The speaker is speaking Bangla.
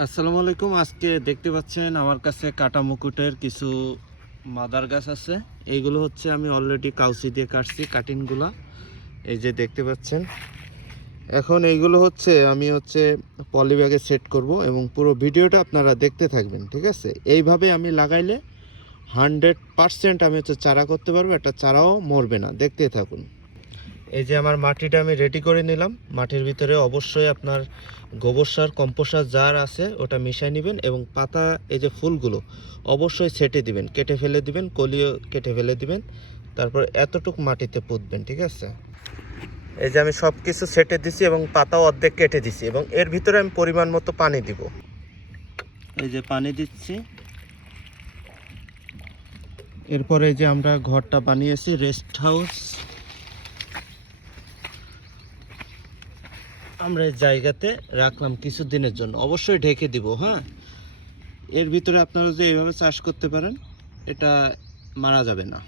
আসসালামু আলাইকুম। আজকে দেখতে পাচ্ছেন আমার কাছে কাটা মুকুটের কিছু মাদার গাছ আছে। এইগুলো হচ্ছে আমি অলরেডি কাউচি দিয়ে কাটছি কাটিংগুলা, এই যে দেখতে পাচ্ছেন। এখন এইগুলো হচ্ছে আমি পলি ব্যাগে সেট করব এবং পুরো ভিডিওটা আপনারা দেখতে থাকবেন, ঠিক আছে? এইভাবে আমি লাগাইলে 100% আমি চারা করতে পারবো, একটা চারাও মরবে না। দেখতে থাকুন। এই যে আমার মাটিটা আমি রেডি করে নিলাম। মাটির ভিতরে অবশ্যই আপনার গোবর সার, কম্পোস্ট সার যার আছে ওটা মিশিয়ে নেবেন এবং পাতা, এই যে ফুলগুলো অবশ্যই ছেটে দিবেন, কেটে ফেলে দিবেন, কলিও কেটে ফেলে দিবেন। তারপর এতটুক মাটিতে পুঁতবেন, ঠিক আছে? এই যে আমি সব কিছু ছেটে দিছি এবং পাতাও অর্ধেক কেটে দিছি এবং এর ভিতরে আমি পরিমাণ মতো পানি দিব। এই যে পানি দিচ্ছি। এরপরে যে আমরা ঘরটা বানিয়েছি রেস্ট হাউস, আমরা এই জায়গাতে রাখলাম কিছু দিনের জন্য। অবশ্যই ঢেকে দিব, হ্যাঁ? এর ভিতরে আপনারা যে এইভাবে চাষ করতে পারেন, এটা মারা যাবে না।